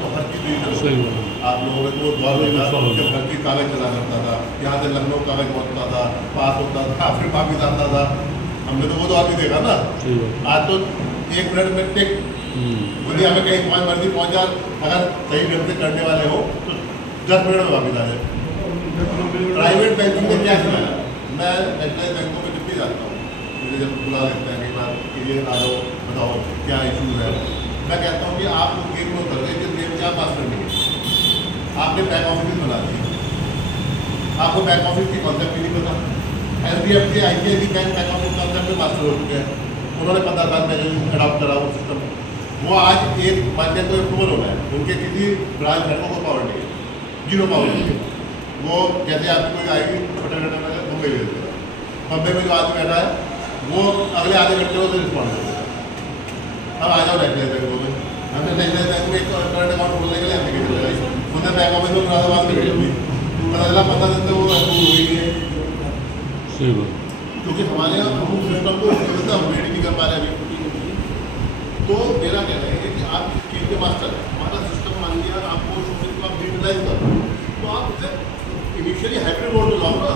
तो हर चीज़ डिजिटल। आप लोगों ने तो दौर में था जब घर की कागज चला करता था, यहाँ से लखनऊ कागज पहुँचता था, पास होता था, फिर वापिस आता था। हमने तो वो दौर भी देखा ना। आज तो 1 मिनट में टिक बोलिए हमें कहीं मर्जी पहुँच जा, अगर सही ढंग से करने वाले हो तो 10 मिनट में वापिस आ जाए। प्राइवेट बैंकिंग में क्या है, मैं नेशनलाइज बैंकों में जब भी जाता हूँ, मुझे जब बुला लेते हैं कई बार कि ये आ जाओ बताओ क्या इशूज़ है, मैं कहता हूँ कि आप लोग गेट में उतर गए जिस गेट क्या पास करनी है। आपने बैक ऑफिस बना दिया, आपको बैक ऑफिस की कॉन्सेप्ट ही नहीं पता। SBFC ICICI bank back office concept में मास्टर हो चुके हैं, उन्होंने 15 साल पहले अडॉप्ट करा वो सिस्टम। वो आज एक मान्य को अप्रूवल होना है, उनके किसी ब्रांच हेड को पावर नहीं है, 0 पावर नहीं है। वो जैसे आपकी कोई आएगी छोटा मुंबई भेज देगा, बम्बई में जो आदमी बैठा है वो अगले आधे घंटे में रिस्पॉन्ड कर देगा। अब आ जाओ नेशनल बैंकों में, हमने नेशनल बैंक में एक करंट अकाउंट खोलने के लिए एप्लीकेशन लगाई, उन्हें बैंक ऑफिस में मुरादाबाद में भेज दी, 15 दिन से वो अप्रूव हो गई है। क्योंकि हमारे यहाँ हम सिस्टम को हम रेडी नहीं कर पा रहे अभी। तो मेरा कहना है कि आप इस चीज़ के मास्टर हैं, हमारा सिस्टम मान लिया आपको को आप डिजिटलाइज करो, तो आप उसे इनिशियली हाइब्रिड मोड में लाओ ना।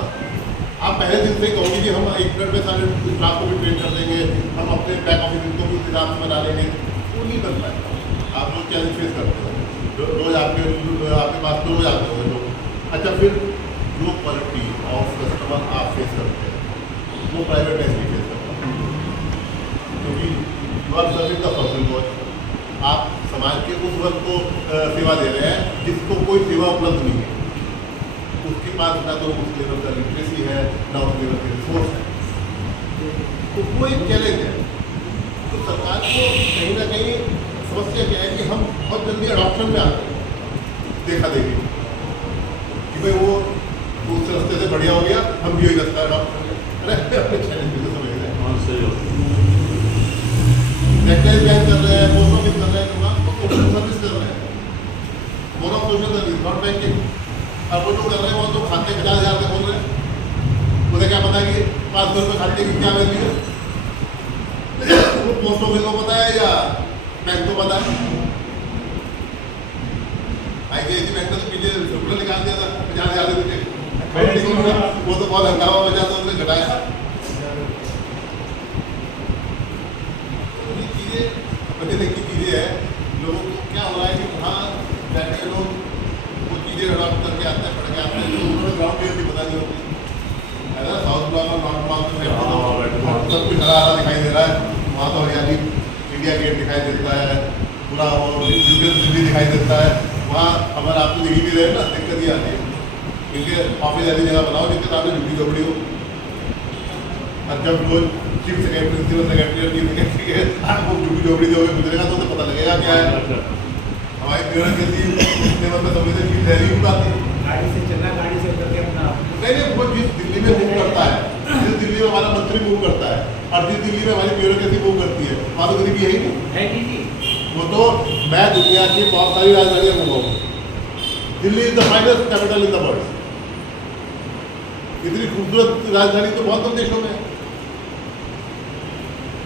आप पहले दिन से कहोगे कि हम 1 मिनट में सारे स्टाफ को भी ट्रेन कर देंगे, हम अपने बैक ऑफिस को भी हिसाब से बना लेंगे, वो नहीं बन पाएगा। आप लोग चैलेंज फेस करते हो, रोज़ आपके पास तो रोज आते हो लोग। अच्छा, फिर जो क्वालिटी ऑफ कस्टमर आप फेस करते हैं वो प्राइवेट बैंक भी फेस करता है, क्योंकि you are serving the person watch. आप समाज के उस वर्ग को सेवा दे रहे हैं जिसको कोई सेवा उपलब्ध नहीं है, उसके पास ना तो उस लेवल का लिटरेसी है ना उस लेवल के रिसोर्स है, तो वो एक चैलेंज है। तो सरकार को कहीं ना कहीं समस्या क्या है कि हम बहुत जल्दी अडॉप्शन में आते हैं, देखा देखी कि भाई वो उस रास्ते से बढ़िया हो गया, हम भी वही रास्ता अडॉप्ट कर गए। अरे अपने चैलेंज को समझ रहे हैं, नेशनलाइज बैंक कर रहे हैं, पोस्ट ऑफिस कर रहे हैं, सोशल सर्विस कर रहे हैं, more of social service not banking. अब वो जो कर रहे हैं वो तो खाते 50,000 के बोल रहे हैं, मुझे क्या पता कि 500 रुपये खाते की क्या वैल्यू है, वो पोस्ट ऑफिस को पता है या बैंक को पता है। ICICI बैंक ने तो पीछे सर्कुलर निकाल दिया था 50,000 रुपये, वो तो बहुत हंगामा बचा था, उन्होंने घटाया। बदलने की चीज़ें हैं, लोगों को क्या हो रहा है कि वहाँ बैठे लोग वो चीज़ें अडॉप्ट करके आते हैं, पढ़ के आते हैं, उन्होंने ग्राउंड रियलिटी बता दी होती है ना। साउथ ब्लॉक और नॉर्थ ब्लॉक में सब कुछ हरा हरा दिखाई दे रहा है, वहाँ तो हरियाली इंडिया गेट दिखाई देता है, पूरा वो यूनियन दिल्ली दिखाई देता है। वहाँ हमारा आपको दिल्ली भी रहे ना, दिक्कत ये आती है, इनके ऑफिस ऐसी जगह बनाओ जिसके सामने झुग्गी झोपड़ी हो। और जब रोज chief secretary principal secretary chief secretary के आपको झुग्गी झोपड़ी जो गुजरेगा तो उसे पता लगेगा क्या है। हमारी प्रेरणा कहती है इतने मतलब संवेदनशील रैली उठाती है, गाड़ी से चलना, गाड़ी से उतर के अपना नहीं वो जिस दिल्ली में मूव करता है, जिस दिल्ली में हमारा मंत्री मूव करता है और जिस दिल्ली में हमारी ब्यूरोक्रेसी मूव करती है, वहाँ तो गरीबी है ही नहीं। वो तो मैं दुनिया की बहुत सारी राजधानियाँ घूमा हूँ, Delhi is the finest capital in the world. इतनी खूबसूरत राजधानी तो बहुत कम देशों में है।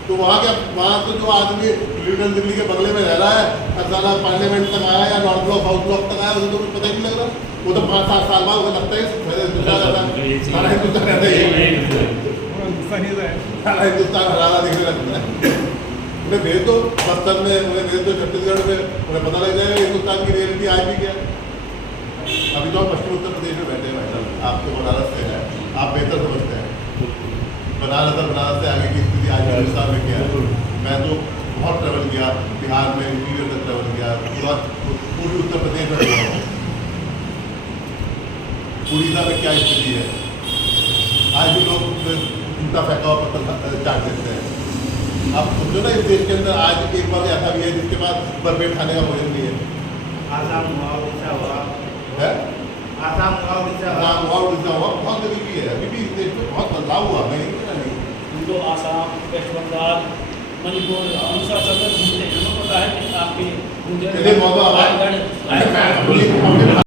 तो वहाँ क्या, वहाँ तो जो आदमी लिटल दिल्ली के बंगले में रह रहा है, साला पार्लियामेंट तक आया या नॉर्थ ब्लॉक साउथ ब्लॉक तक आया, उसे तो कुछ पता ही नहीं लग रहा। वो तो 5-7 साल बाद उसे लगता है सारा हिंदुस्तान रहता है, सारा हिंदुस्तान हराना दिखने लगता है। उन्हें भेज दो बस्तर में, उन्हें भेज दो छत्तीसगढ़ में, उन्हें पता लग जाएगा हिंदुस्तान की रियलिटी आज भी क्या। अभी तो हम पश्चिम उत्तर प्रदेश में बैठे हैं भाई साहब, आप तो बनारस से हैं, आप बेहतर समझते हैं बनारस और बनारस से आगे की स्थिति आज हिंदुस्तान में क्या है। मैं तो बहुत ट्रैवल किया, बिहार में इंटीरियर तक ट्रैवल किया, पूरा पूरी उत्तर प्रदेश में हुआ हूँ। उड़ीसा में क्या स्थिति है, आज भी लोग जूता फेंका हुआ पत्थर चाट देते हैं। आप समझो ना, इस देश के अंदर आज एक बार ऐसा भी है जिसके पास भरपेट खाने का भोजन नहीं है। आसाम हुआ, उड़ीसा हुआ है, आसाम हुआ, उड़ीसा हुआ, बहुत गरीबी है। अभी भी इस देश में बहुत बदलाव हुआ, मैं नहीं कहना नहीं। तो आसाम, वेस्ट बंगाल, मणिपुर, उड़ीसा सब घूमते हैं, हमें पता है कि आपके बहुत